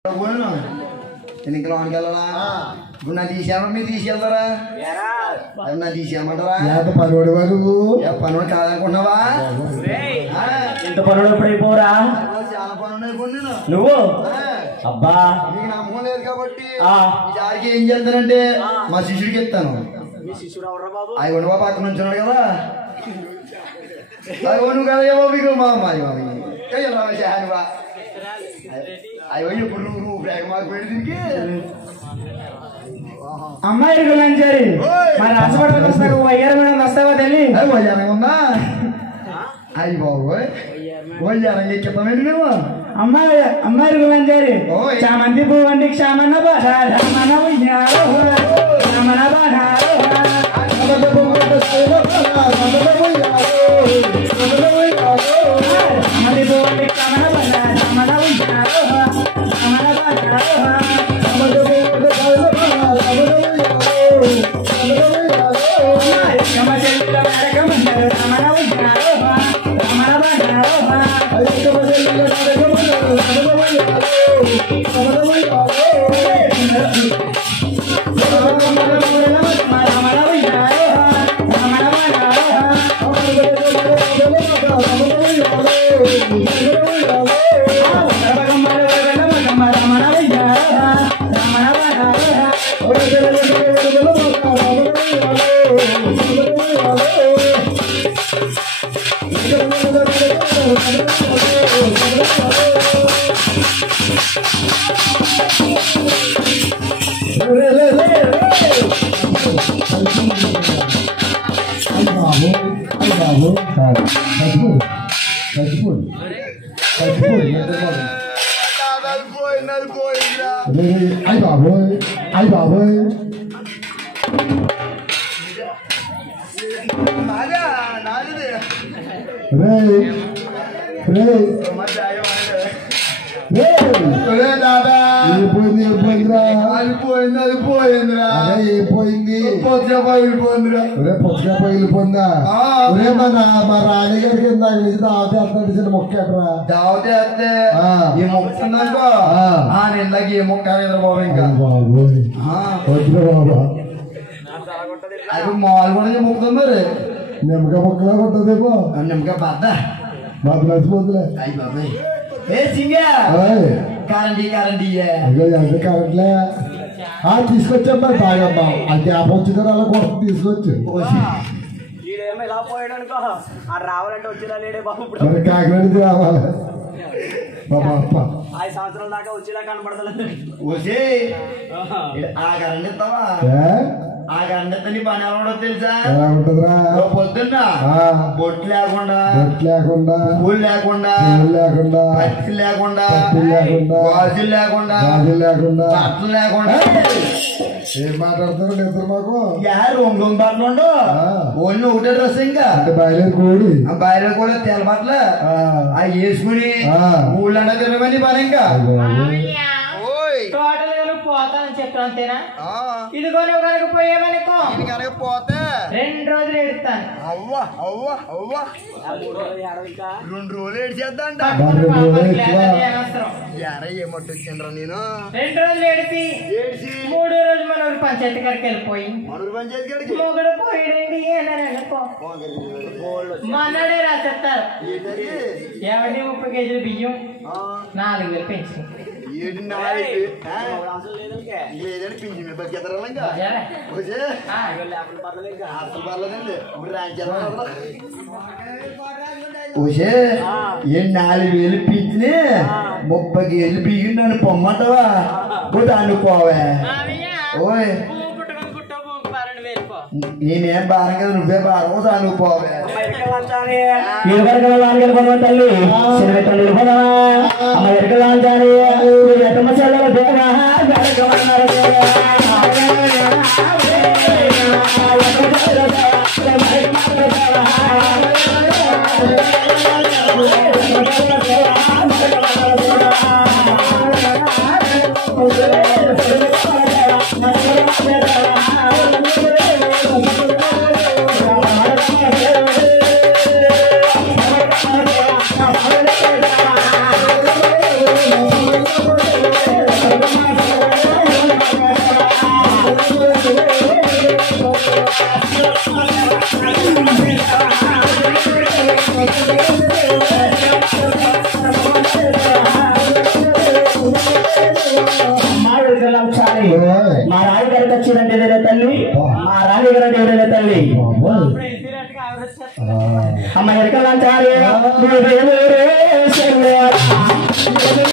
Bueno, ini kalau angkat lah. Guna di siapa miti siapa lah? Guna di siapa lah? Ya tu panor baru. Ya panor kalian kau nawa? Itu panor peripora. Siapa panor ni pun ni na? Nuwo. Abba. Ini nama mana elka batti? Jari ke injil terande masih suri kita no. Ayo nu apa aku nonton lagi lah. Ayo nu kalau ya mau bikin mama ya mami. Kaya lah macam anu pak. Ayo ini perlu break mak berdiri. అమ్మాయి గులంజరి మరి hospital వస్తాక వయ్యారు madam వస్తావా తల్లి అయ్యి వయ్యారం ఉందా అయ్యి బాబోయ్ వయ్యారం చెప్పమేంటి నువ్వు అమ్మాయి గులంజరి చామంతి పువ్వండి క్షమన బామన ఉయ్యారో క్షమన బాధారో చామంతి పువ్వండి క్షమన బామన ఉయ్యారో క్షమన బాధారో తీసుకొచ్చమ్మా బాగమ్మా అది వచ్చిన కోసం తీసుకొచ్చు రావాలంటే వచ్చేలా లేడే బాబు కాకినాడకి రావాలి బాబా 5 సంవత్సరాల దాకా వచ్చేలా కనపడతలేదు ఆ గండతని పని ఎవడో తెలుసా పొద్దున్న బొట్టు లేకుండా పూలు లేకుండా పత్తి లేకుండా గాజులు లేకుండా బట్టలు లేకుండా ఏం మాట్లాడుతున్నారు నిద్ర మాకు రొంగు బట్టలు ఉండవు ఓన్లీ ఒకటే డ్రెస్ ఇంకా బయలు కూడా తెల్ల బట్టలు అవి వేసుకుని ఊళ్ళన్నా తినమని పని ఇంకా తోటలు పోతానని చెప్పాను అంతేనా ఇదిగో నువ్వు కనుక పోయేవనుకో కనుక పోతే 2 రోజులు ఏడుస్తాను అవ్వా 2 రోజులు ఏడ్చేద్దాంట ఏమట్టు వచ్చిండ్రా నేను 2 రోజులు ఏడిసి 3 రోజు మనూరు పంచాయతీ కాడికి వెళ్ళిపోయి మొగడు పోయాడండి అనుకో మనడే రాసేస్తారు ఎవరి 30 కేజీలు బియ్యం 4,000 పెంచి లేదండి పింఛన్ మీద బతికేస్తారా ఇంకా ఓసే ఏ 4,000 పింఛనే 30 కేజీలు బియ్యం నన్ను పొమ్మంటావా దాన్ని పోవే ఓయ్ నేనేం భారం కదా నువ్వే భారం దాన్ని పోవే తల్లి మా లంచాలి మా రాణి గారికి వచ్చిందంటే ఏదైనా తల్లి మా రాణి గారు ఎవరైనా తల్లి అమ్మ ఎరక లంచాలి